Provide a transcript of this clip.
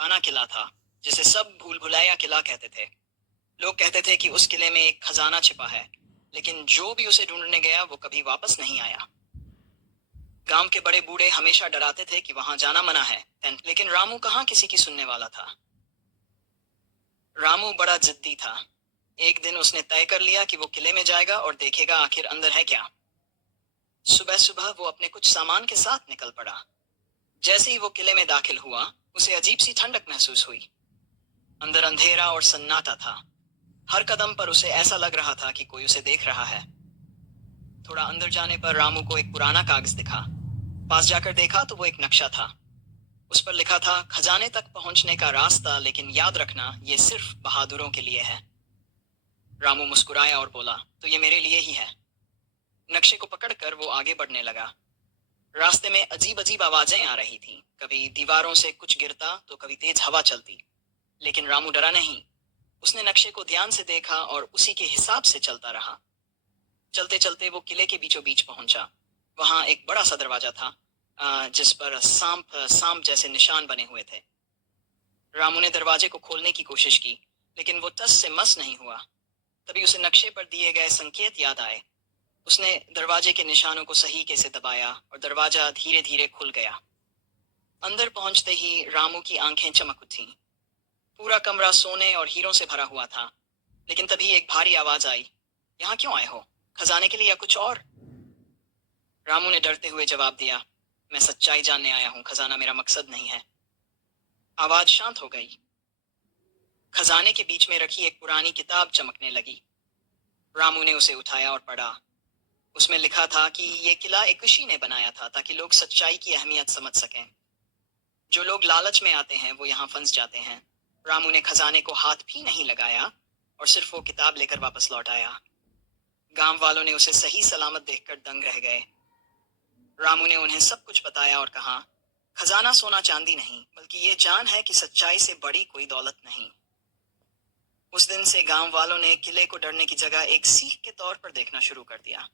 पुराना किला था, जिसे सब भूल भुलैया किला कहते थे। लोग कहते थे कि उस किले में एक खजाना छिपा है, लेकिन जो भी उसे ढूंढने गया वो कभी वापस नहीं आया। गांव के बड़े बूढ़े हमेशा डराते थे कि वहां जाना मना है, लेकिन रामू कहाँ किसी की सुनने वाला था। रामू बड़ा जिद्दी था। एक दिन उसने तय कर लिया कि वो किले में जाएगा और देखेगा आखिर अंदर है क्या। सुबह सुबह वो अपने कुछ सामान के साथ निकल पड़ा। जैसे ही वो किले में दाखिल हुआ, उसे अजीब सी ठंडक महसूस हुई। अंदर अंधेरा और सन्नाटा था। हर कदम पर उसे ऐसा लग रहा था कि कोई उसे देख रहा है। थोड़ा अंदर जाने पर रामू को एक पुराना कागज दिखा। पास जाकर देखा तो वो एक नक्शा था। उस पर लिखा था, खजाने तक पहुंचने का रास्ता, लेकिन याद रखना ये सिर्फ बहादुरों के लिए है। रामू मुस्कुराया और बोला, तो ये मेरे लिए ही है। नक्शे को पकड़कर वो आगे बढ़ने लगा। रास्ते में अजीब अजीब आवाजें आ रही थीं। कभी दीवारों से कुछ गिरता तो कभी तेज हवा चलती। लेकिन रामू डरा नहीं। उसने नक्शे को ध्यान से देखा और उसी के हिसाब से चलता रहा। चलते चलते वो किले के बीचों बीच पहुंचा। वहां एक बड़ा सा दरवाजा था, जिस पर सांप सांप जैसे निशान बने हुए थे। रामू ने दरवाजे को खोलने की कोशिश की, लेकिन वो टस से मस नहीं हुआ। तभी उसे नक्शे पर दिए गए संकेत याद आए। उसने दरवाजे के निशानों को सही से दबाया और दरवाजा धीरे धीरे खुल गया। अंदर पहुंचते ही रामू की आंखें चमक उठी। पूरा कमरा सोने और हीरों से भरा हुआ था। लेकिन तभी एक भारी आवाज आई, यहाँ क्यों आए हो? खजाने के लिए या कुछ और? रामू ने डरते हुए जवाब दिया, मैं सच्चाई जानने आया हूँ, खजाना मेरा मकसद नहीं है। आवाज शांत हो गई। खजाने के बीच में रखी एक पुरानी किताब चमकने लगी। रामू ने उसे उठाया और पढ़ा। उसमें लिखा था कि यह किला एक ऋषि ने बनाया था ताकि लोग सच्चाई की अहमियत समझ सकें। जो लोग लालच में आते हैं वो यहाँ फंस जाते हैं। रामू ने खजाने को हाथ भी नहीं लगाया और सिर्फ वो किताब लेकर वापस लौट आया। गांव वालों ने उसे सही सलामत देखकर दंग रह गए। रामू ने उन्हें सब कुछ बताया और कहा, खजाना सोना चांदी नहीं, बल्कि ये जान है कि सच्चाई से बड़ी कोई दौलत नहीं। उस दिन से गांव वालों ने किले को डरने की जगह एक सीख के तौर पर देखना शुरू कर दिया।